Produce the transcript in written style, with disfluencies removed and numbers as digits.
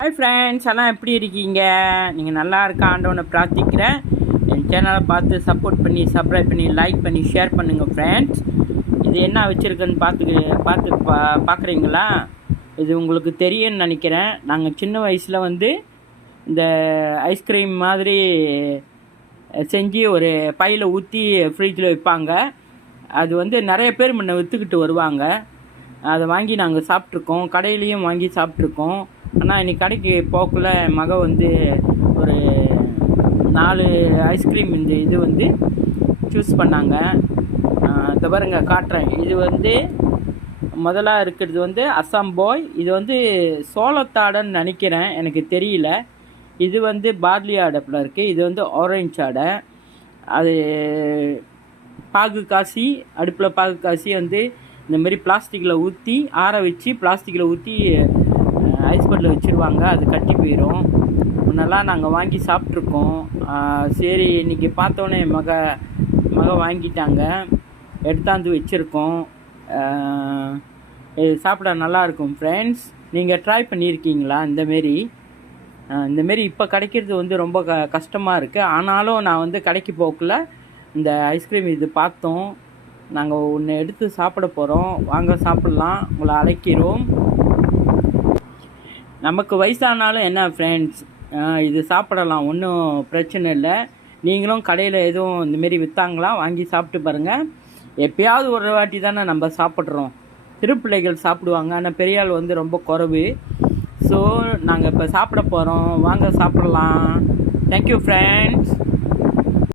Hi friends, எல்லாம் எப்படி இருக்கீங்க? நீங்கள் நல்லா இருக்க ஆண்டவனை பிரார்த்திக்கிறேன். என் சேனலை பார்த்து சப்போர்ட் பண்ணி சப்ஸ்கிரைப் பண்ணி லைக் பண்ணி ஷேர் பண்ணுங்கள் ஃப்ரெண்ட்ஸ். இது என்ன வச்சுருக்குன்னு பார்க்குறீங்களா? இது உங்களுக்கு தெரியும்னு நினைக்கிறேன். நாங்கள் சின்ன வயசில் இந்த ஐஸ்கிரீம் மாதிரி செஞ்சு ஒரு பையில் ஊற்றி ஃப்ரிட்ஜில் வைப்பாங்க. அது நிறைய பேர் முன்ன விற்றுக்கிட்டு வருவாங்க. அதை வாங்கி நாங்கள் சாப்பிட்ருக்கோம், கடையிலையும் வாங்கி சாப்பிட்ருக்கோம். ஆனால் இன்றைக்கி கடைக்கு போக்குள்ள என் மக ஒரு 4 ஐஸ்கிரீம் இது சூஸ் பண்ணாங்க. இதை பாருங்க காட்டுறேன். இது முதல்ல இருக்கிறது அசாம் பாய். இது சோளத்தாடைன்னு நினைக்கிறேன், எனக்கு தெரியல. இது பார்லி ஆடைப்பில் இருக்குது. இது ஆரஞ்சு ஆடை. அது பாகு காசி, அடுப்பில் பாகு காசி இந்தமாரி பிளாஸ்டிக்கில் ஊற்றி ஆற வச்சு பிளாஸ்டிக்கில் ஊற்றி ஐஸ்பட்டில் வச்சுருவாங்க. அது கட்டி போயிடும். முன்னெல்லாம் நாங்கள் வாங்கி சாப்பிட்ருக்கோம். சரி, இன்றைக்கி பார்த்தோன்னே என் மக வாங்கிட்டாங்க, எடுத்தாந்து வச்சுருக்கோம். இது சாப்பிட நல்லாயிருக்கும் ஃப்ரெண்ட்ஸ். நீங்கள் ட்ரை பண்ணியிருக்கீங்களா? இந்தமாரி இப்போ கிடைக்கிறது ரொம்ப கஷ்டமாக இருக்குது. ஆனாலும் நான் கடைக்கு போக்குள்ள இந்த ஐஸ்கிரீம் இது பார்த்தோம். நாங்கள் ஒன்று எடுத்து சாப்பிட போகிறோம். வாங்க சாப்பிட்லாம், உங்களை அழைக்கிறோம். நமக்கு வயசானாலும் என்ன ஃப்ரெண்ட்ஸ், இது சாப்பிடலாம், ஒன்றும் பிரச்சனை இல்லை. நீங்களும் கடையில் எதுவும் இந்தமாரி விற்றாங்களா வாங்கி சாப்பிட்டு பாருங்கள். எப்பயாவது ஒரு வாட்டி தானே நம்ம சாப்பிட்றோம். சிறுபிள்ளைகள் சாப்பிடுவாங்க, ஆனால் பெரியாள் ரொம்ப குறைவு. ஸோ நாங்கள் இப்போ சாப்பிட போகிறோம், வாங்க சாப்பிடலாம். Thank you friends.